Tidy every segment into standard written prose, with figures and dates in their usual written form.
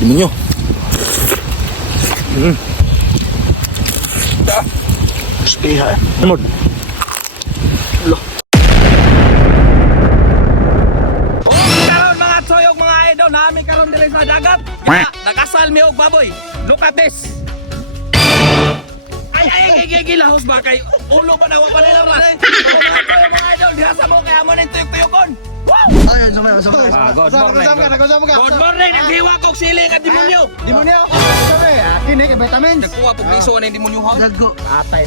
Demonyo. Spiha. Amod. Lo. Karon mga tsoyog mga idol, nami karon dili sa dagat. Nakasal mi og baboy. Look at this. Ay, lahos ba kay ulo pa nawa pa nila ras. Mga idol, diha sa mo kay amo ning tuyok-tuyokon. Wow! Ay, sama. Good morning. Good morning, naghiwa kog siling at demonyo. Demonyo. Sabi, kini kay vitamins. Nagkuha pug piso ni demonyo ha. Dagko. Atay.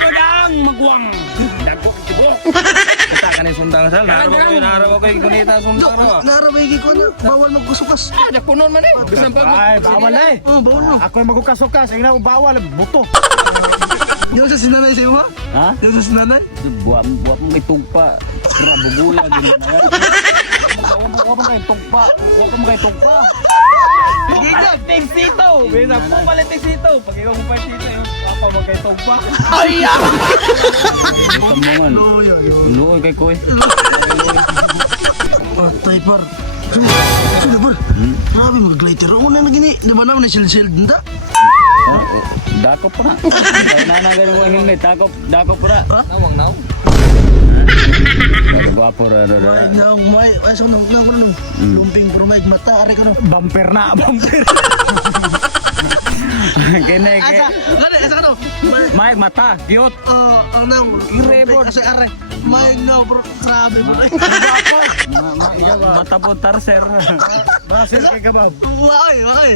Kodang magwang. Dagko tibo. Kita kanay sundang sal. Naraw ko gunita sundang ro. Narabay ko na. Bawal magkusukas. Ah, punon man eh. Bisan pa. Ay, bawal eh. Oh, bawal mo. Ako yung magkukasukas. Ang na bawal, buto. Yung sa sinanay sa'yo ha? Ha? Yung sa sinanay? Buat mo may tugpa. Rabubulan din na yan. Huwag mo kayo tugpa. Huwag mo kayo tugpa. Paliting sito. Bisa po paliting sito. Pag ikaw mo paliting sito, yung papa mo kayo togpa. Tamongan. Luoy kay Koy. Patay par. Sila par. Grabe mag-glider. Ako na gini. Diba naman na shield nda? Dakop pa na. Nanagan mo yung hingay. Dakop pa na. Nawang naw. Gwapo ra. Ay, ay, so nang lumping pero may mata. Ari ko na. Bumper na, bumper. Kene ke. Asa ka no? Mike mata, cute. Ang nang. Irebon. Kasi are. May no bro. Grabe bro. Mata po tarser. Basig kay kabaw. Wakay.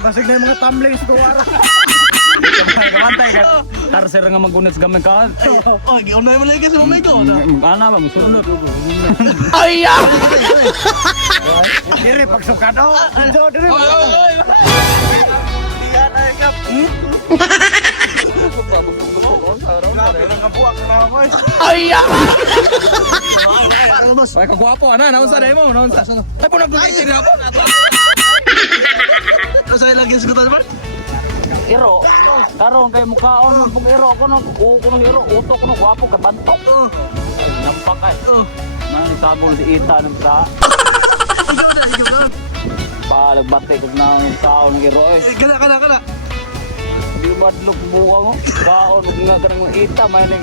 Basig na yung mga tumblings ko ara. Kamantay ka. Tarser nga magunit sa gamay ka. Oh, giunay mo lagi sa mamay ko. Ana bang sunod. Ay! Dire pagsukado. Dire. Oy! Yan ay kap. Ay! Ano boss? Ay, kagwapo, ana. Naunsa na mo? Naunsa? Ay, po nagbulitin na po. Asa lagi sa kutan man? Iro. Karon kay mukhaon pug iro kuno iro utok kuno gwapo kabantok. Nampakay. Nang sabol si Ita ng sa. Ikaw na. Palagbantay kag nang kaon ng iro eh. Kana. Di madlok buwa mo. Kaon nga kanang Ita may ning.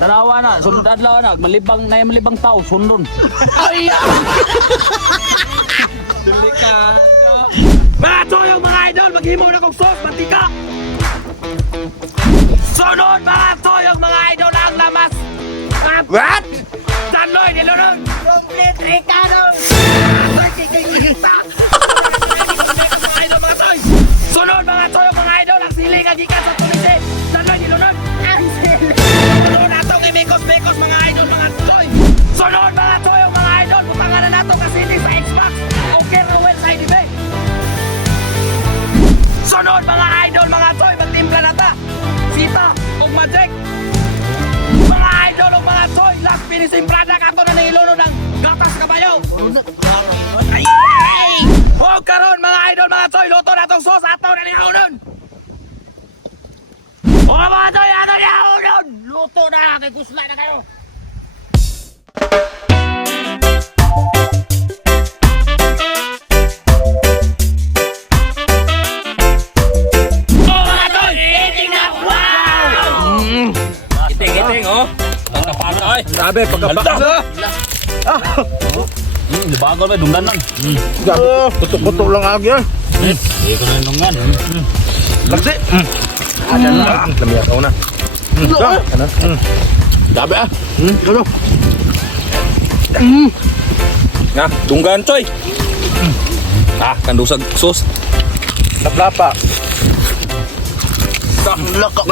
Tanawa na, sunod adlaw na, malibang tao, sundon. Ay! Delikado. Mga toyo mga idol, maghimo na kong sauce, mantika. Sunod mga toyo mga idol ang lamas. What? Tanloy, nilunod. Complete Ricardo. Mga toy. Sunod mga toyo mga idol, ang siling ang gikas sa tulisi. Tanloy, nilunod. Ang siling. Sunod natong imikos-mikos mga idol, mga toy. Sunod mga toyo mga idol, butangan na natong kasiling sa Xbox. Okay, Rowell sa IDB. Sunod mga idol, mga toy, magtimpla na ta. Sita, ug magic. Mga idol, ug mga toy, last finishing product ato na nilunod ng gatas kabayo. Ay! O karon mga idol, mga toy, luto na tong sauce ato na nilunod. O mga toy, ato nilunod. Luto na, kay kusla na kayo. Giting, oh. Pagkapasa, ay. Grabe, pagkabasa. Bago ba dungdan lang. Putok-putok lang agi ah. Hindi ko na dungdan. Lagsi. Ada na. Lami ako na. Ano? Grabe ah. Ano? Nga, tunggan coy. Kandusag sus. Laplapa. Laka.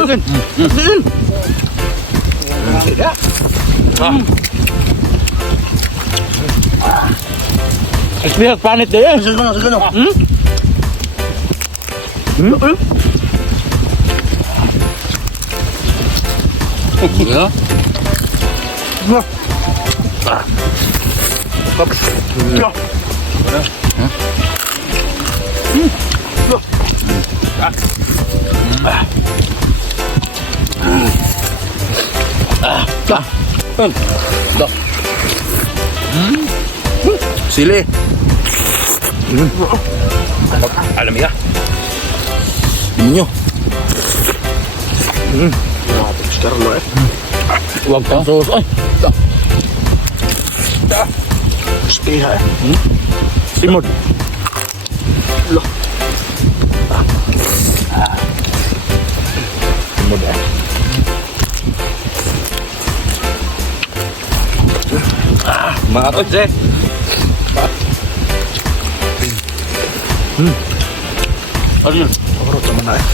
Espihak panit deh. Sige na. Ya. Sili. Alam ya. Inyo. Huwag kang sos. Ay. Spiha eh. Simod. Simod eh. Mga to, Jay. Ano yun? Pagkarot naman na eh.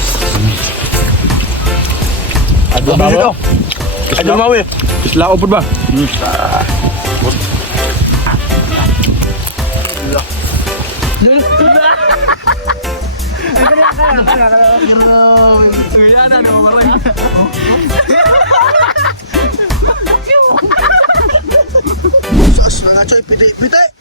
Adyo mawi. Adyo mawi. Islao po ba? Sus, mga choy, piti, piti.